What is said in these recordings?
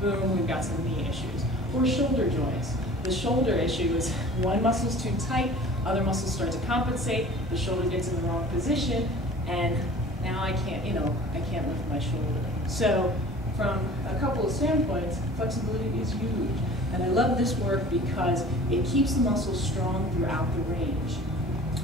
boom, we've got some knee issues. Or shoulder joints. The shoulder issue is one muscle's too tight, other muscles start to compensate, the shoulder gets in the wrong position, and now I can't lift my shoulder. So from a couple of standpoints, flexibility is huge. And I love this work because it keeps the muscles strong throughout the range.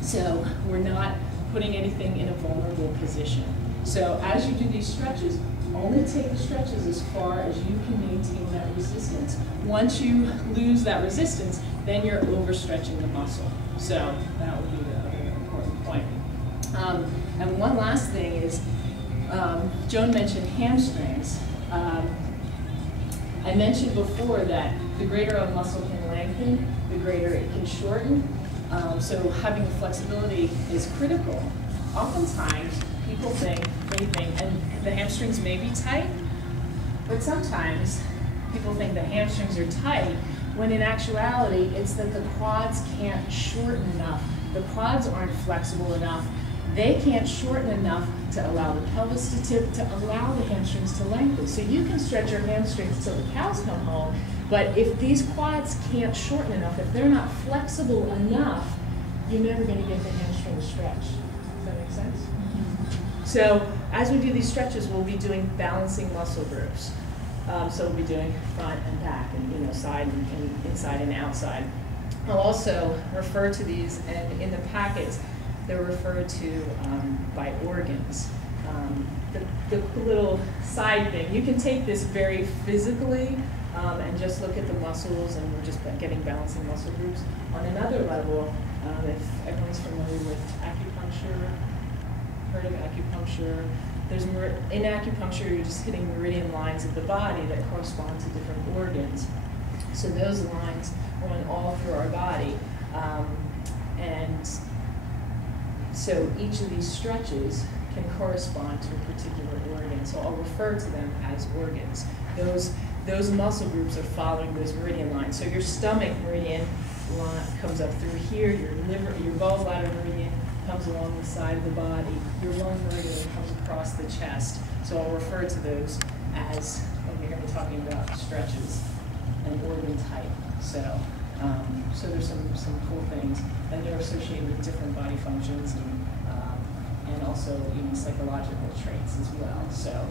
So we're not putting anything in a vulnerable position. So as you do these stretches, only take the stretches as far as you can maintain that resistance. Once you lose that resistance, then you're overstretching the muscle. So that would be the other important point. And one last thing is, Joan mentioned hamstrings. I mentioned before that the greater a muscle can lengthen, the greater it can shorten. So having the flexibility is critical. Oftentimes, people think, and the hamstrings may be tight, but sometimes people think the hamstrings are tight, when in actuality, it's that the quads can't shorten enough. The quads aren't flexible enough. They can't shorten enough to allow the pelvis to tip, to allow the hamstrings to lengthen. So you can stretch your hamstrings till the cows come home, but if these quads can't shorten enough, if they're not flexible enough, you're never going to get the hamstring to stretch. Does that make sense? Mm-hmm. So as we do these stretches, we'll be doing balancing muscle groups. So we'll be doing front and back, and side and inside and outside. I'll also refer to these, and in the packets, they're referred to by organs. The little side thing, you can take this very physically and just look at the muscles, and we're just getting balancing muscle groups. On another level, if everyone's familiar with acupuncture, heard of acupuncture, in acupuncture, you're just hitting meridian lines of the body that correspond to different organs. So those lines run all through our body. And so each of these stretches can correspond to a particular organ. So I'll refer to them as organs. Those muscle groups are following those meridian lines. So your stomach meridian line comes up through here, your gallbladder meridian comes along the side of the body, your lung meridian comes across the chest. So I'll refer to those as, when we're going to be talking about stretches and organ type. So there's some cool things, and they're associated with different body functions and also even psychological traits as well. So.